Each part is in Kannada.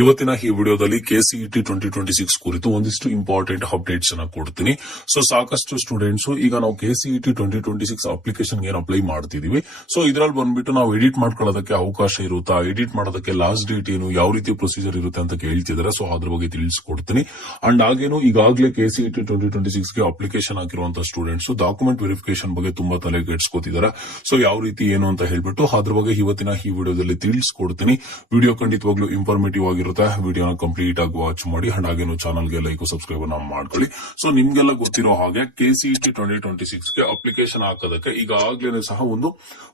ಇವತ್ತಿನ ಈ ವಿಡಿಯೋದಲ್ಲಿ KCET 2026 ಕುರಿತು ಒಂದಿಷ್ಟು ಇಂಪಾರ್ಟೆಂಟ್ ಅಪ್ಡೇಟ್ಸ್ ಅನ್ನ ಕೊಡ್ತೀನಿ. ಸೊ ಸಾಕಷ್ಟು ಸ್ಟೂಡೆಂಟ್ಸ್ ಈಗ ನಾವು KCET 2026 ಅಪ್ಲಿಕೇಶನ್ ಏನು ಅಪ್ಲೈ ಮಾಡ್ತಿದೀವಿ, ಸೊ ಇದ್ರಲ್ಲಿ ಬಂದ್ಬಿಟ್ಟು ನಾವು ಎಡಿಟ್ ಮಾಡ್ಕೊಳ್ಳೋದಕ್ಕೆ ಅವಕಾಶ ಇರುತ್ತಾ, ಎಡಿಟ್ ಮಾಡೋದಕ್ಕೆ ಲಾಸ್ಟ್ ಡೇಟ್ ಏನು, ಯಾವ ರೀತಿ ಪ್ರೊಸೀಜರ್ ಇರುತ್ತೆ ಅಂತ ಕೇಳ್ತಿದ್ದಾರೆ. ಸೊ ಅದ್ರ ಬಗ್ಗೆ ತಿಳಿಸ್ಕೊಡ್ತೀನಿ. ಅಂಡ್ ಹಾಗೇನು ಈಗಾಗಲೇ KCET 2026 ಗೆ ಅಪ್ಲಿಕೇಶನ್ ಹಾಕಿರುವಂತಹ ಸ್ಟೂಡೆಂಟ್ಸ್ ಡಾಕ್ಯುಮೆಂಟ್ ವೆರಿಫಿಕೇಶನ್ ಬಗ್ಗೆ ತುಂಬಾ ತಲೆ ಕೆಡಿಸ್ಕೊತಿದ್ದಾರೆ. ಸೊ ಯಾವ ರೀತಿ ಏನು ಅಂತ ಹೇಳ್ಬಿಟ್ಟು ಅದ್ರ ಬಗ್ಗೆ ಇವತ್ತಿನ ಈ ವಿಡಿಯೋದಲ್ಲಿ ತಿಳಿಸ್ಕೊಡ್ತೀನಿ. ವಿಡಿಯೋ ಖಂಡಿತವಾಗ್ಲೂ ಇನ್ಫಾರ್ಮೇಟಿವ್ ಆಗಿರುತ್ತೆ. ವಿಡಿಯೋನ ಕಂಪ್ಲೀಟ್ ಆಗಿ ವಾಚ್ ಮಾಡಿ ಅಂಡ್ ಹಾಗೇನು ಚಾನಲ್ಗೆ ಲೈಕ್ ಸಬ್ಸ್ಕ್ರೈಬ್ ಮಾಡ್ಕೊಳ್ಳಿ. ಸೊ ನಿಮ್ಗೆಲ್ಲ ಗೊತ್ತಿರೋ ಹಾಗೆ KCET 2026 ಗೆ ಅಪ್ಲಿಕೇಶನ್ ಹಾಕೋದಕ್ಕೆ ಈಗಾಗಲೇ ಸಹ ಒಂದು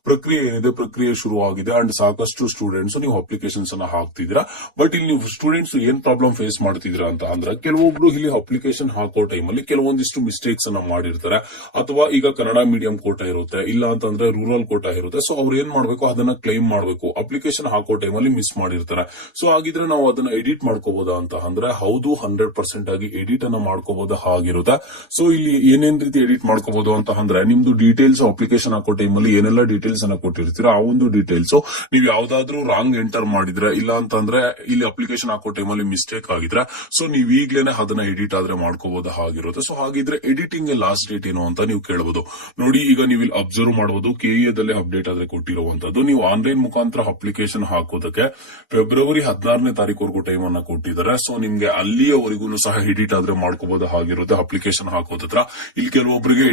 ಪ್ರಕ್ರಿಯೆ ಇದೆ, ಪ್ರಕ್ರಿಯೆ ಶುರು ಆಗಿದೆ. ಅಂಡ್ ಸಾಕಷ್ಟು ಸ್ಟೂಡೆಂಟ್ಸ್ ನೀವು ಅಪ್ಲಿಕೇಶನ್ಸ್ ಅನ್ನ ಹಾಕ್ತಿದ್ದೀರಾ. ಬಟ್ ಇಲ್ಲಿ ನೀವು ಸ್ಟೂಡೆಂಟ್ಸ್ ಏನ್ ಪ್ರಾಬ್ಲಮ್ ಫೇಸ್ ಮಾಡ್ತಿದ್ದೀರಾ ಅಂತ ಅಂದ್ರೆ, ಕೆಲವೊಬ್ರು ಇಲ್ಲಿ ಅಪ್ಲಿಕೇಶನ್ ಹಾಕೋ ಟೈಮಲ್ಲಿ ಕೆಲವೊಂದಿಷ್ಟು ಮಿಸ್ಟೇಕ್ಸ್ ಅನ್ನ ಮಾಡಿರ್ತಾರೆ. ಅಥವಾ ಈಗ ಕನ್ನಡ ಮೀಡಿಯಂ ಕೋಟಾ ಇರುತ್ತೆ, ಇಲ್ಲ ಅಂತಂದ್ರೆ ರೂರಲ್ ಕೋಟಾ ಇರುತ್ತೆ. ಸೊ ಅವ್ರು ಏನ್ ಮಾಡ್ಬೇಕು, ಅದನ್ನ ಕ್ಲೈಮ್ ಮಾಡಬೇಕು. ಅಪ್ಲಿಕೇಶನ್ ಹಾಕೋ ಟೈಮಲ್ಲಿ ಮಿಸ್ ಮಾಡಿರ್ತಾರೆ. ಸೊ ಹಾಗಿದ್ರೆ ನಾವು ಅದನ್ನ ಎಡಿಟ್ ಮಾಡ್ಕೋಬಹುದಾ ಅಂತ ಅಂದ್ರೆ, ಹೌದು, 100% ಆಗಿ ಎಡಿಟ್ ಅನ್ನ ಮಾಡ್ಕೋಬಹುದು ಆಗಿರುತ್ತೆ. ಸೊ ಇಲ್ಲಿ ಏನೇನ್ ರೀತಿ ಎಡಿಟ್ ಮಾಡ್ಕೋಬಹುದು ಅಂತ ಅಂದ್ರೆ, ನಿಮ್ದು ಡೀಟೇಲ್ಸ್ ಅಪ್ಲಿಕೇಶನ್ ಹಾಕೋ ಟೈಮಲ್ಲಿ ಏನೆಲ್ಲ ಡೀಟೇಲ್ಸ್ ಅನ್ನ ಕೊಟ್ಟಿರ್ತೀರಾ, ಆ ಒಂದು ಡೀಟೇಲ್ಸ್ ನೀವು ಯಾವ್ದಾದ್ರು ರಾಂಗ್ ಎಂಟರ್ ಮಾಡಿದ್ರೆ, ಇಲ್ಲ ಅಂತಂದ್ರೆ ಇಲ್ಲಿ ಅಪ್ಲಿಕೇಶನ್ ಹಾಕೋ ಟೈಮಲ್ಲಿ ಮಿಸ್ಟೇಕ್ ಆಗಿದ್ರೆ, ಸೊ ನೀವ್ ಈಗ್ಲೇನೆ ಅದನ್ನ ಎಡಿಟ್ ಆದ್ರೆ ಮಾಡ್ಕೋಬಹುದು ಆಗಿರುತ್ತೆ. ಸೊ ಹಾಗಿದ್ರೆ ಎಡಿಟಿಂಗ್ ಲಾಸ್ಟ್ ಡೇಟ್ ಏನು ಅಂತ ನೀವು ಕೇಳಬಹುದು. ನೋಡಿ, ಈಗ ನೀವು ಇಲ್ಲಿ ಅಬ್ಸರ್ವ್ ಮಾಡಬಹುದು, KE ದಲ್ಲೇ ಅಪ್ಡೇಟ್ ಆದ್ರೆ ಕೊಟ್ಟಿರುವಂತದ್ದು. ನೀವು ಆನ್ಲೈನ್ ಮುಖಾಂತರ ಅಪ್ಲಿಕೇಶನ್ ಹಾಕೋದಕ್ಕೆ ಫೆಬ್ರವರಿ 16ನೇ ತಾರೀಕುವರೆಗೂ ಟೈಮ್ ಅನ್ನ ಕೊಟ್ಟಿದ್ದಾರೆ. ಸೊ ನಿಮ್ಗೆ ಅಲ್ಲಿಯವರೆಗೂ ಸಹ ಎಡಿಟ್ ಆದ್ರೆ ಮಾಡ್ಕೋಬಹುದು ಆಗಿರುತ್ತೆ ಅಪ್ಲಿಕೇಶನ್ ಹಾಕೋದ್ರ. ಇಲ್ಲಿ ಕೆಲವೊಬ್ಬರಿಗೆ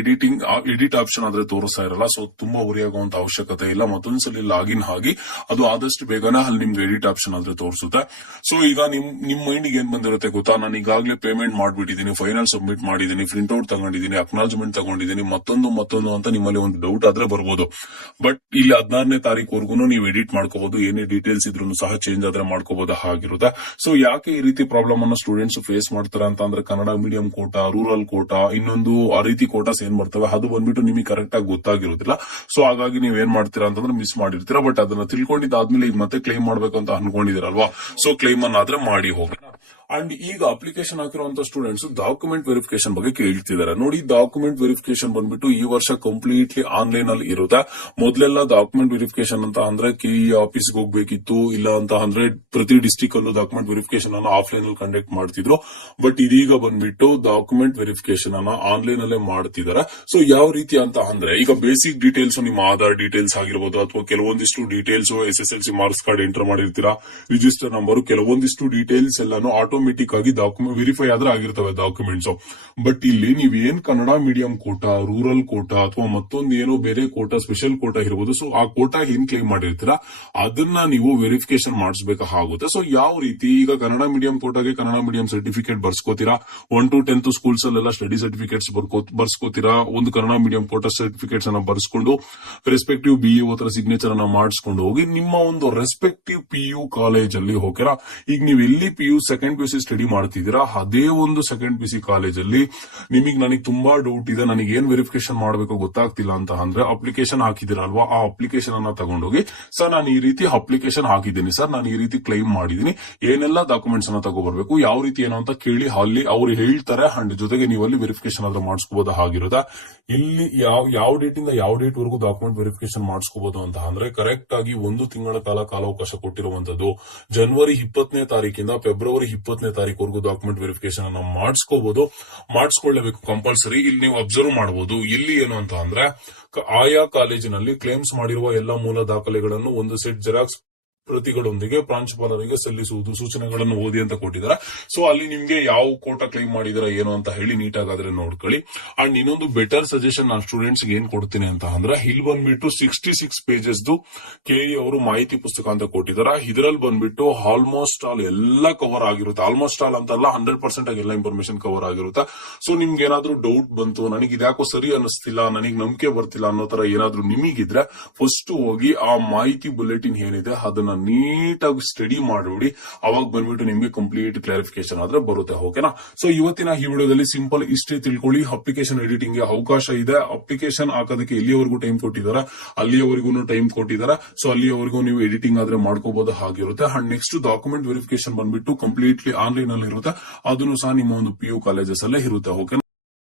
ಎಡಿಟ್ ಆಪ್ಷನ್ ಆದ್ರೆ ತೋರಿಸ್ತಾ ಇರಲ್ಲ. ಸೊ ತುಂಬಾ ಉರಿಯಾಗುವಂತ ಅವಶ್ಯಕತೆ ಇಲ್ಲ. ಮತ್ತೊಂದ್ಸಲಿ ಲಾಗಿನ್ ಆಗಿ ಅದು ಆದಷ್ಟು ಬೇಗನೆ ಅಲ್ಲಿ ನಿಮ್ಗೆ ಎಡಿಟ್ ಆಪ್ಷನ್ ಆದ್ರೆ ತೋರಿಸುತ್ತೆ. ಸೊ ಈಗ ನಿಮ್ ಮೈಂಡ್ ಏನ್ ಬಂದಿರುತ್ತೆ ಗೊತ್ತಾ, ನಾನು ಈಗಾಗಲೇ ಪೇಮೆಂಟ್ ಮಾಡ್ಬಿಟ್ಟಿದ್ದೀನಿ, ಫೈನಲ್ ಸಬ್ಮಿಟ್ ಮಾಡಿದ್ದೀನಿ, ಪ್ರಿಂಟ್ ಔಟ್ ತಗೊಂಡಿದ್ದೀನಿ, ಅಕ್ನಾಲಜ್ಮೆಂಟ್ ತಗೊಂಡಿದ್ದೀನಿ, ಮತ್ತೊಂದು ಅಂತ ನಿಮ್ಮಲ್ಲಿ ಒಂದು ಡೌಟ್ ಆದ್ರೆ ಬರ್ಬೋದು. ಬಟ್ ಇಲ್ಲಿ 16ನೇ ತಾರೀಕುವರೆಗೂ ನೀವು ಎಡಿಟ್ ಮಾಡ್ಕೋಬಹುದು. ಏನೇ ಡೀಟೇಲ್ಸ್ ಇದ್ರೂ ಸಹ ಚೇಂಜ್ ಆದ್ರೆ ಮಾಡ್ಕೋಬಹುದು ಆಗಿರುತ್ತೆ. ಸೊ ಯಾಕೆ ಈ ರೀತಿ ಪ್ರಾಬ್ಲಮ್ ಅನ್ನ ಸ್ಟೂಡೆಂಟ್ಸ್ ಫೇಸ್ ಮಾಡ್ತಾರೆ ಅಂತ ಅಂದ್ರೆ, Kannada medium quota, rural Kota, ಇನ್ನೊಂದು ಆ ರೀತಿ ಕೋಟಾಸ್ ಏನ್ ಬರ್ತವೆ ಅದು ಬಂದ್ಬಿಟ್ಟು ನಿಮಗೆ ಕರೆಕ್ಟ್ ಆಗಿ ಗೊತ್ತಾಗಿರೋದಿಲ್ಲ. ಸೊ ಹಾಗಾಗಿ ನೀವ್ ಏನ್ ಮಾಡ್ತೀರಾ ಅಂತಂದ್ರೆ ಮಿಸ್ ಮಾಡಿರ್ತೀರಾ. ಬಟ್ ಅದನ್ನ ತಿಳ್ಕೊಂಡಿದ್ದಾದ್ಮೇಲೆ ಈಗ ಮತ್ತೆ ಕ್ಲೈಮ್ ಮಾಡ್ಬೇಕಂತ ಅನ್ಕೊಂಡಿದಿರಲ್ವಾ, ಸೊ ಕ್ಲೈಮ್ ಅನ್ನಾದ್ರೆ ಮಾಡಿ ಹೋಗಿ. ಅಂಡ್ ಈಗ ಅಪ್ಲಿಕೇಶನ್ ಹಾಕಿರುವಂತ ಸ್ಟೂಡೆಂಟ್ಸ್ ಡಾಕ್ಯುಮೆಂಟ್ ವೆರಿಫಿಕೇಶನ್ ಬಗ್ಗೆ ಕೇಳ್ತಿದ್ದಾರೆ. ನೋಡಿ, ಡಾಕ್ಯುಮೆಂಟ್ ವೆರಿಫಿಕೇಶನ್ ಬಂದ್ಬಿಟ್ಟು ಈ ವರ್ಷ ಕಂಪ್ಲೀಟ್ಲಿ ಆನ್ಲೈನ್ ಅಲ್ಲಿ ಇರುತ್ತೆ. ಮೊದಲೆಲ್ಲ ಡಾಕ್ಯುಮೆಂಟ್ ವೆರಿಫಿಕೇಶನ್ ಅಂತ ಅಂದ್ರೆ KE ಆಫೀಸ್ಗೆ ಹೋಗ್ಬೇಕಿತ್ತು, ಇಲ್ಲ ಅಂತ ಅಂದ್ರೆ ಪ್ರತಿ ಡಿಸ್ಟಿಕ್ ಅಲ್ಲೂ ಡಾಕ್ಯುಮೆಂಟ್ ವೆರಿಫಿಕೇಶನ್ ಅನ್ನ ಆಫ್ಲೈನ್ ಅಲ್ಲಿ ಕಂಡಕ್ಟ್ ಮಾಡ್ತಿದ್ರು. ಬಟ್ ಇದೀಗ ಬಂದ್ಬಿಟ್ಟು ಡಾಕ್ಯುಮೆಂಟ್ ವೆರಿಫಿಕೇಶನ್ ಅನ್ನ ಆನ್ಲೈನ್ ಅಲ್ಲೇ ಮಾಡ್ತಿದ್ದಾರೆ. ಸೊ ಯಾವ ರೀತಿ ಅಂತ ಅಂದ್ರೆ, ಈಗ ಬೇಸಿಕ್ ಡೀಟೇಲ್ಸ್ ನಿಮ್ಮ ಆಧಾರ್ ಡೀಟೇಲ್ಸ್ ಆಗಿರ್ಬೋದು, ಅಥವಾ ಕೆಲವೊಂದಿಷ್ಟು details SSLC marks card enter ಮಾಡಿರ್ತೀರಾ, ರಿಜಿಸ್ಟರ್ ನಂಬರ್, ಕೆಲವೊಂದಿಷ್ಟು ಡೀಟೇಲ್ಸ್ ಎಲ್ಲಾನು ಆಟೋಮೆಟಿಕ್ ಆಗಿ ಡಾಕ್ಯುಮೆಂಟ್ ವೆರಿಫೈ ಆದ್ರೆ ಆಗಿರ್ತವೆ ಡಾಕ್ಯುಮೆಂಟ್ಸ್. ಬಟ್ ಇಲ್ಲಿ ನೀವೇನ್ Kannada medium quota, rural quota, ಅಥವಾ ಮತ್ತೊಂದು ಏನೋ ಬೇರೆ ಕೋಟಾ, ಸ್ಪೆಷಲ್ ಕೋಟಾ ಇರಬಹುದು, ಸೊ ಆ ಕೋಟಾ ಏನ್ ಕ್ಲೈಮ್ ಮಾಡಿರ್ತೀರಾ ಅದನ್ನ ನೀವು ವೆರಿಫಿಕೇಶನ್ ಮಾಡಿಸಬೇಕಾಗುತ್ತೆ. ಸೊ ಯಾವ ರೀತಿ, ಈಗ ಕನ್ನಡ ಮೀಡಿಯಂ ಕೋಟಾಗೆ ಕನ್ನಡ ಮೀಡಿಯಂ ಸರ್ಟಿಫಿಕೇಟ್ ಬರ್ಸ್ಕೋತೀರಾ, 1 to 10th ಸ್ಕೂಲ್ಸ್ ಅಲ್ಲೆಲ್ಲ ಸ್ಟಡಿ ಸರ್ಟಿಫಿಕೇಟ್ಸ್ ಬರ್ಸ್ಕೋತೀರಾ. ಒಂದು ಕನ್ನಡ ಮೀಡಿಯಂ ಕೋಟಾ ಸರ್ಟಿಫಿಕೇಟ್ಸ್ ಅನ್ನ ಬರ್ಸ್ಕೊಂಡು ರೆಸ್ಪೆಕ್ಟಿವ್ BEO ಹತ್ರ ಸಿಗ್ನೇಚರ್ ಅನ್ನ ಮಾಡಿಸ್ಕೊಂಡು ಹೋಗಿ ನಿಮ್ಮ ಒಂದು ರೆಸ್ಪೆಕ್ಟಿವ್ PU ಕಾಲೇಜ್ ಅಲ್ಲಿ ಹೋಗ್ತೀರಾ. ಈಗ ನೀವು ಎಲ್ಲಿ PU ಸೆಕೆಂಡ್ PUC ಸ್ಟಡಿ ಮಾಡ್ತಿದ್ದೀರಾ, ಅದೇ ಒಂದು ಸೆಕೆಂಡ್ PUC ಕಾಲೇಜಲ್ಲಿ ನನಗೆ ತುಂಬಾ ಡೌಟ್ ಇದೆ, ನನಗೆ ಏನ್ ವೆರಿಫಿಕೇಶನ್ ಮಾಡಬೇಕು ಗೊತ್ತಾಗ್ತಿಲ್ಲ ಅಂತ ಅಂದ್ರೆ, ಅಪ್ಲಿಕೇಶನ್ ಹಾಕಿದಿರಲ್ವಾ, ಆ ಅಪ್ಲಿಕೇಶನ್ ಅನ್ನ ತಗೊಂಡೋಗಿ, ಸರ್ ನಾನು ಈ ರೀತಿ ಅಪ್ಲಿಕೇಶನ್ ಹಾಕಿದ್ದೀನಿ ಸರ್, ನಾನು ಈ ರೀತಿ ಕ್ಲೈಮ್ ಮಾಡಿದೀನಿ, ಏನೆಲ್ಲ ಡಾಕ್ಯುಮೆಂಟ್ಸ್ ಅನ್ನ ತಗೋಬರ್ಬೇಕು, ಯಾವ ರೀತಿ ಏನೋ ಅಂತ ಕೇಳಿ ಅಲ್ಲಿ ಅವ್ರು ಹೇಳ್ತಾರೆ. ಅಂಡ್ ಜೊತೆಗೆ ನೀವು ಅಲ್ಲಿ ವೆರಿಫಿಕೇಶನ್ ಆದ್ರೆ ಮಾಡಿಸ್ಕೋಬಹುದು ಆಗಿರುತ್ತೆ. ಇಲ್ಲಿ ಯಾವ ಡೇಟ್ ಇಂದ ಯಾವ ಡೇಟ್ ವರೆಗೂ ಡಾಕ್ಯುಮೆಂಟ್ ವೆರಿಫಿಕೇಶನ್ ಮಾಡಿಸ್ಕೋಬಹುದು ಅಂತ ಅಂದ್ರೆ, ಕರೆಕ್ಟ್ ಆಗಿ 1 ತಿಂಗಳ ಕಾಲಾವಕಾಶ ಕೊಟ್ಟಿರುವಂತದ್ದು. ಜನವರಿ 20ನೇ ತಾರೀಕಿಂದ ಫೆಬ್ರವರಿ 20ನೇ ತಾರೀಕುವರೆಗೂ ಡಾಕ್ಯುಮೆಂಟ್ ವೆರಿಫಿಕೇಶನ್ ಅನ್ನ ಮಾಡಿಸ್ಕೊಳ್ಳೇಬೇಕು ಕಂಪಲ್ಸರಿ. ಇಲ್ಲಿ ನೀವು ಅಬ್ಸರ್ವ್ ಮಾಡಬಹುದು, ಇಲ್ಲಿ ಏನು ಅಂತ ಅಂದ್ರೆ, ಆಯಾ ಕಾಲೇಜಿನಲ್ಲಿ ಕ್ಲೇಮ್ಸ್ ಮಾಡಿರುವ ಎಲ್ಲಾ ಮೂಲ ದಾಖಲೆಗಳನ್ನು ಒಂದು ಸೆಟ್ ಜೆರಾಕ್ಸ್ ಪ್ರತಿಗಳೊಂದಿಗೆ ಪ್ರಾಂಶುಪಾಲರಿಗೆ ಸಲ್ಲಿಸುವುದು, ಸೂಚನೆಗಳನ್ನು ಓದಿ ಅಂತ ಕೊಟ್ಟಿದ್ದಾರೆ. ಸೊ ಅಲ್ಲಿ ನಿಮ್ಗೆ ಯಾವ ಕೋಟಾ ಕ್ಲೈಮ್ ಮಾಡಿದಾರೆ ಏನು ಅಂತ ಹೇಳಿ ನೀಟಾಗಾದ್ರೆ ನೋಡ್ಕೊಳ್ಳಿ. ಅಂಡ್ ಇನ್ನೊಂದು ಬೆಟರ್ ಸಜೆಷನ್ ನಾನು ಸ್ಟೂಡೆಂಟ್ಸ್ ಏನ್ ಕೊಡ್ತೀನಿ ಅಂತ ಅಂದ್ರೆ, ಇಲ್ಲಿ ಬಂದ್ಬಿಟ್ಟು 66 ಪೇಜಸ್ KE ಅವರು ಮಾಹಿತಿ ಪುಸ್ತಕ ಅಂತ ಕೊಟ್ಟಿದ್ದಾರೆ. ಇದರಲ್ಲಿ ಬಂದ್ಬಿಟ್ಟು ಆಲ್ಮೋಸ್ಟ್ ಆಲ್ ಎಲ್ಲ ಕವರ್ ಆಗಿರುತ್ತೆ. ಆಲ್ಮೋಸ್ಟ್ ಆಲ್ ಅಂತಲ್ಲ, 100% ಆಗಿ ಎಲ್ಲ ಇನ್ಫಾರ್ಮೇಶನ್ ಕವರ್ ಆಗಿರುತ್ತೆ. ಸೊ ನಿಮ್ಗೆ ಏನಾದ್ರೂ ಡೌಟ್ ಬಂತು, ನನಗೆ ಇದ್ಯಾಕೋ ಸರಿ ಅನಿಸ್ತಿಲ್ಲ, ನನಗೆ ನಂಬಿಕೆ ಬರ್ತಿಲ್ಲ ಅನ್ನೋ ತರ ಏನಾದ್ರೂ ನಿಮಗಿದ್ರೆ, ಫಸ್ಟ್ ಹೋಗಿ ಆ ಮಾಹಿತಿ ಬುಲೆಟಿನ್ ಏನಿದೆ ಅದನ್ನ ನೀಟಾಗಿ ಸ್ಟಡಿ ಮಾಡಿಬಿಡಿ. ಅವಾಗ ಬಂದ್ಬಿಟ್ಟು ನಿಮ್ಗೆ ಕಂಪ್ಲೀಟ್ ಕ್ಲಾರಿಫಿಕೇಶನ್ ಆದ್ರೆ ಬರುತ್ತೆ. ಓಕೆನಾ? ಸೊ ಇವತ್ತಿನ ಈ ವಿಡಿಯೋದಲ್ಲಿ ಸಿಂಪಲ್ ಇಷ್ಟೇ ತಿಳ್ಕೊಳ್ಳಿ. ಅಪ್ಲಿಕೇಶನ್ ಎಡಿಟಿಂಗ್ ಗೆ ಅವಕಾಶ ಇದೆ. ಅಪ್ಲಿಕೇಶನ್ ಹಾಕೋದಕ್ಕೆ ಎಲ್ಲಿಯವರೆಗೂ ಟೈಮ್ ಕೊಟ್ಟಿದ್ದಾರೆ, ಅಲ್ಲಿಯವರೆಗೂ ಟೈಮ್ ಕೊಟ್ಟಿದ್ದಾರೆ. ಸೊ ಅಲ್ಲಿಯವರೆಗೂ ನೀವು ಎಡಿಟಿಂಗ್ ಆದ್ರೆ ಮಾಡ್ಕೋಬಹುದು ಆಗಿರುತ್ತೆ. ಅಂಡ್ ನೆಕ್ಸ್ಟ್ ಡಾಕ್ಯುಮೆಂಟ್ ವೆರಿಫಿಕೇಶನ್ ಬಂದ್ಬಿಟ್ಟು ಕಂಪ್ಲೀಟ್ಲಿ ಆನ್ಲೈನ್ ಅಲ್ಲಿ ಇರುತ್ತೆ. ಅದನ್ನು ಸಹ ನಿಮ್ಮ ಒಂದು PU ಕಾಲೇಜಸ್ ಅಲ್ಲೇ ಇರುತ್ತೆ. ಓಕೆ.